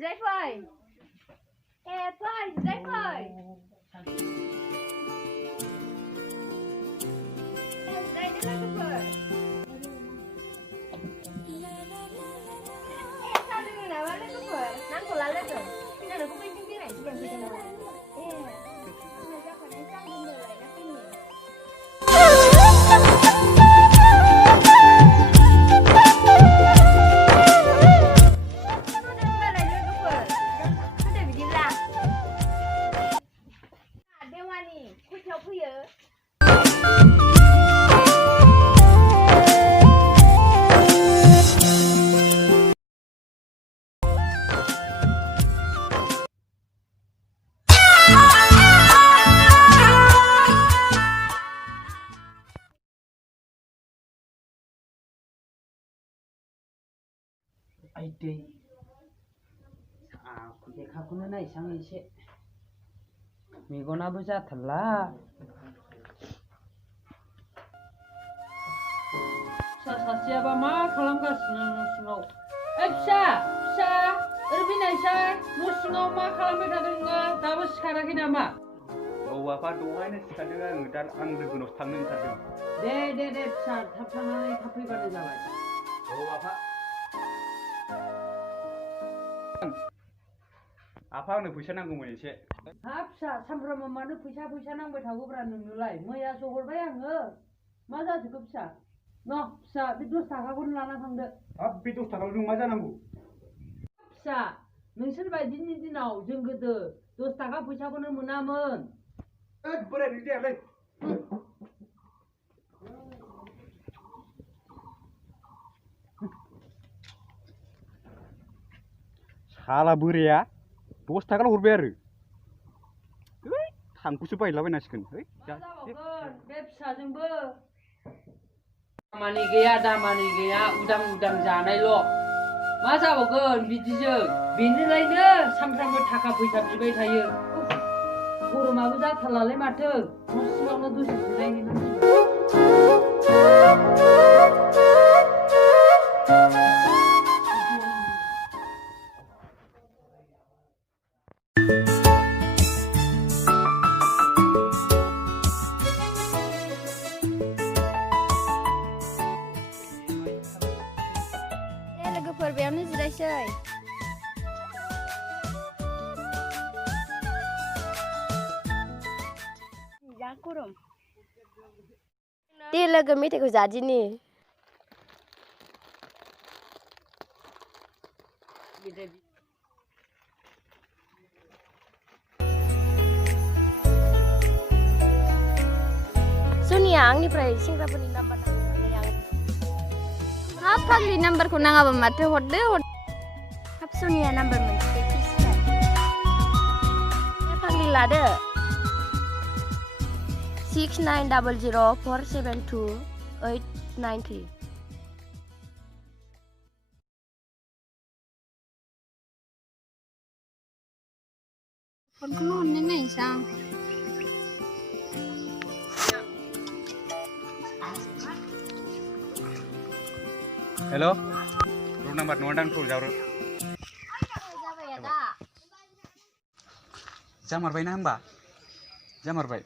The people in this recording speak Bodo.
जिराय फै फै जिराय फै जिरायदो लोगोफोर साहा लोङो नामा लोगोफोर नांथ'ला लोगो फैनानैखौ बैजों बेरायनोसै लेंफैदों नालाय आंना जाखानायसो आं दोननो लायना फैनो आइदै लेखाखौनो नायसां एसे मेगनाबो जाथारला फिसा सासेयाबा मा खालामगासिनो न' सिङाव फिसा फिसा ओरै फैनायसाय न' सिङाव मा खालामबाय थादों नोङो दाबो सिखाराखै नामा औ आफा दहायनो सिखारदों आङो दा आं लोगोनावसो थांनो ओंखारदों दे फिसा थाब थांनानै थाब फैबानो जाबाय औ आफा आफा आंनो फैसा नांगौमोन एसे हाब फिसा सामफ्रामबो मानो फैसा नांबाय थागौब्रा नोंनोलाय मैयासो हरबाय आङो मा जाजोबखो फिसा न' फिसा बे 10 थाखाखौनो लाना थांदो हाब बे 10 थाखाजों मा जानांगौ फिसा नोंसोर बायदिनि दिनाव जों गोदो 10 थाखा फैसाखौनो मोनामोन बोराय बिदि जायालै साला बोराया 10 थाखाल' हरबाय आरो थांखौसो बायलाबायनांसिगोन मा जाबावगोन बे फिसाजोंबो दामानि गैया उदां जानायल' मा जाबावगोन बिदिजों बेनोलायनो सामफ्रामबो थाखा फैसा बिबाय थायो गरमाबो जाथारलालै माथो न' सिङावनो दसे जिरायहैनांसिगोन लोगोफोर बेयावनो जिरायसै जा गरम दे लोगो मेथाइखौ जादिनि सोनिया आंनिफ्राय सेंग्राफोरनि नाम्बार नांगौमोनलै आं हाब फाग्लि नाम्बारखौ नाङाबा माथो हरदो हाब सोनिया नाम्बार मोनसे फाग्लि लादो 6900472893 फनखौनो हरनो नायनोसै आं हेल' रं नाम्बार नङा दां जाब्र जाबाय आदा जामारबायना होमबा जामारबाय